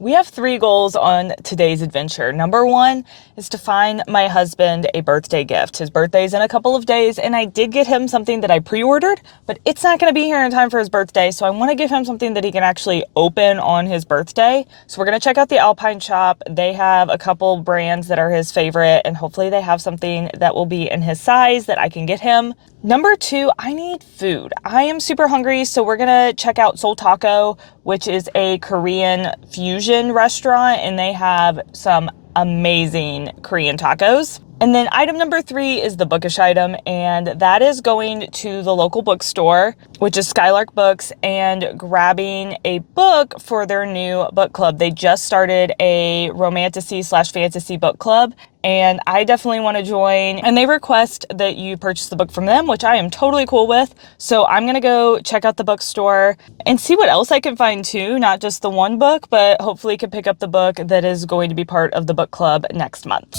We have three goals on today's adventure. Number one is to find my husband a birthday gift. His birthday's in a couple of days, and I did get him something that I pre-ordered, but it's not going to be here in time for his birthday, so I want to give him something that he can actually open on his birthday. So we're going to check out the Alpine shop. They have a couple brands that are his favorite, and hopefully they have something that will be in his size that I can get him. Number two, I need food. I am super hungry, so we're gonna check out Seoul Taco, which is a Korean fusion restaurant, and they have some amazing Korean tacos. And then item number three is the bookish item, and that is going to the local bookstore, which is Skylark Books, and grabbing a book for their new book club. They just started a romantasy/fantasy book club, and I definitely want to join. And they request that you purchase the book from them, which I am totally cool with. So I'm going to go check out the bookstore and see what else I can find too, not just the one book, but hopefully can pick up the book that is going to be part of the book club next month.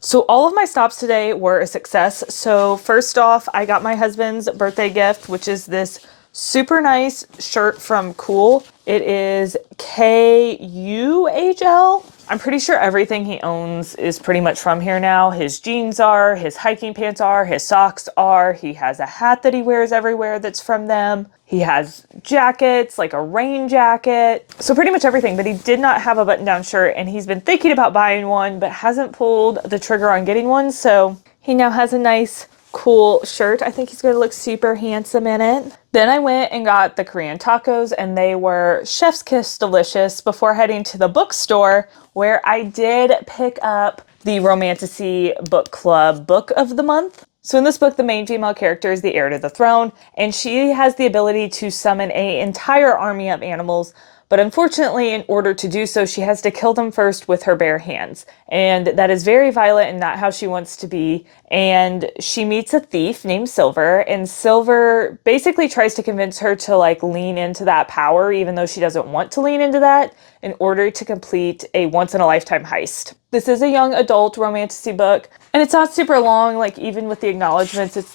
So all of my stops today were a success. So first off, I got my husband's birthday gift, which is this super nice shirt from Cool. It is KUHL. I'm pretty sure everything he owns is pretty much from here now. His jeans are, his hiking pants are, his socks are. He has a hat that he wears everywhere that's from them. He has jackets, like a rain jacket. So pretty much everything, but he did not have a button-down shirt, and he's been thinking about buying one, but hasn't pulled the trigger on getting one. So he now has a nice Cool shirt. I think he's going to look super handsome in it. Then I went and got the Korean tacos, and they were chef's kiss delicious before heading to the bookstore, where I did pick up the Romantasy Book Club Book of the Month. So in this book, the main female character is the heir to the throne, and she has the ability to summon an entire army of animals. But unfortunately, in order to do so, she has to kill them first with her bare hands. And that is very violent and not how she wants to be. And she meets a thief named Silver, and Silver basically tries to convince her to lean into that power, even though she doesn't want to lean into that, in order to complete a once-in-a-lifetime heist. This is a young adult romantasy book, and it's not super long. Even with the acknowledgments, it's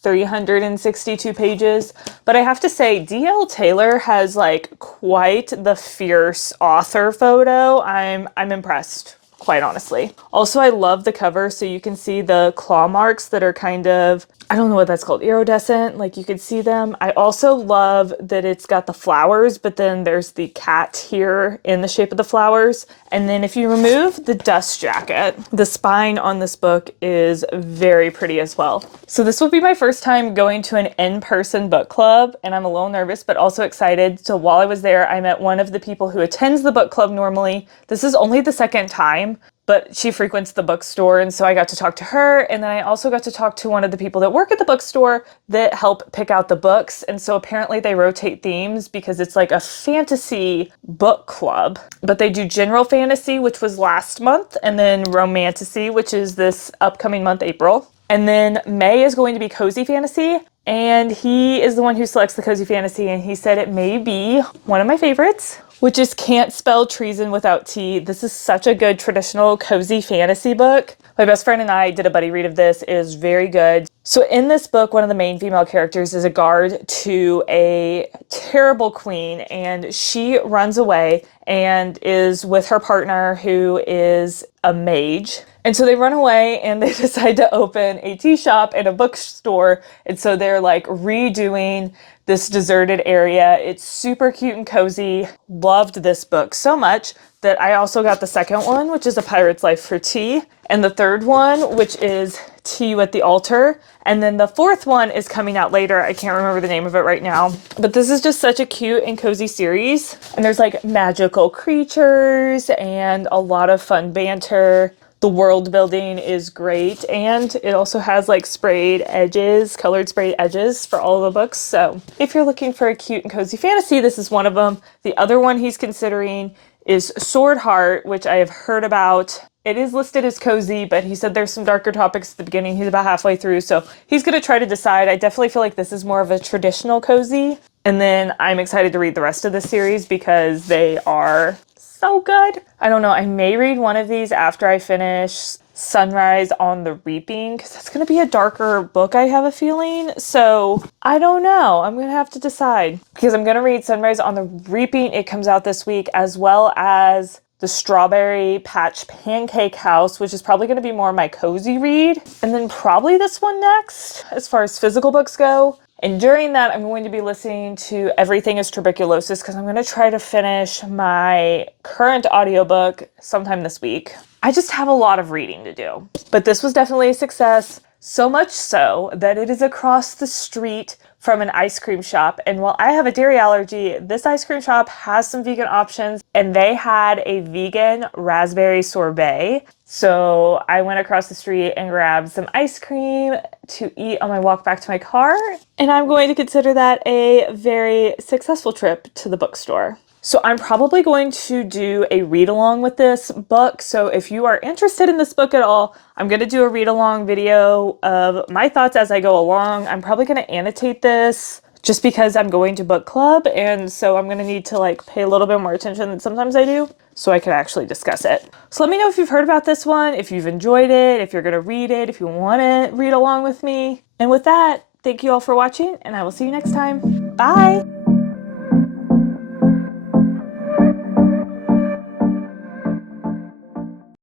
362 pages. But I have to say, D.L. Taylor has quite the fierce author photo. I'm impressed, quite honestly. Also, I love the cover, so you can see the claw marks that are kind of, I don't know what that's called, iridescent, you could see them. I also love that it's got the flowers, but then there's the cat here in the shape of the flowers. And then if you remove the dust jacket, the spine on this book is very pretty as well. So this will be my first time going to an in-person book club, and I'm a little nervous, but also excited. So while I was there, I met one of the people who attends the book club normally. This is only the second time, but she frequents the bookstore, and so I got to talk to her, and then I also got to talk to one of the people that work at the bookstore that help pick out the books. And so apparently they rotate themes because it's like a fantasy book club, but they do general fantasy, which was last month, and then romantasy, which is this upcoming month, April. And then May is going to be cozy fantasy, and he is the one who selects the cozy fantasy, and he said it may be one of my favorites, which is Can't Spell Treason Without T. This is such a good traditional cozy fantasy book. My best friend and I did a buddy read of this. It is very good. So in this book, one of the main female characters is a guard to a terrible queen, and she runs away and is with her partner who is a mage. And so they run away and they decide to open a tea shop and a bookstore. And so they're like redoing this deserted area. It's super cute and cozy. Loved this book so much that I also got the second one, which is A Pirate's Life for Tea. And the third one, which is Tea You at the Altar. And then the fourth one is coming out later. I can't remember the name of it right now. But this is just such a cute and cozy series. And there's like magical creatures and a lot of fun banter. The world building is great, and it also has like sprayed edges, colored sprayed edges for all the books. So if you're looking for a cute and cozy fantasy, this is one of them. The other one he's considering is Sword Heart, which I have heard about. It is listed as cozy, but he said there's some darker topics at the beginning. He's about halfway through, so he's going to try to decide. I definitely feel like this is more of a traditional cozy. And then I'm excited to read the rest of the series because they are so good. I don't know, I may read one of these after I finish Sunrise on the Reaping, because that's going to be a darker book, I have a feeling. So I don't know. I'm going to have to decide, because I'm going to read Sunrise on the Reaping. It comes out this week, as well as the Strawberry Patch Pancake House, which is probably going to be more my cozy read. And then probably this one next, as far as physical books go. And during that, I'm going to be listening to Everything is Tuberculosis, because I'm going to try to finish my current audiobook sometime this week. I just have a lot of reading to do. But this was definitely a success, so much so that it is across the street from an ice cream shop. And while I have a dairy allergy, this ice cream shop has some vegan options, and they had a vegan raspberry sorbet. So I went across the street and grabbed some ice cream to eat on my walk back to my car. And I'm going to consider that a very successful trip to the bookstore. So I'm probably going to do a read along with this book. So if you are interested in this book at all, I'm going to do a read along video of my thoughts as I go along. I'm probably going to annotate this just because I'm going to book club. And so I'm going to need to like pay a little bit more attention than sometimes I do, so I could actually discuss it. So let me know if you've heard about this one, if you've enjoyed it, if you're going to read it, if you want to read along with me. And with that, thank you all for watching, and I will see you next time. Bye!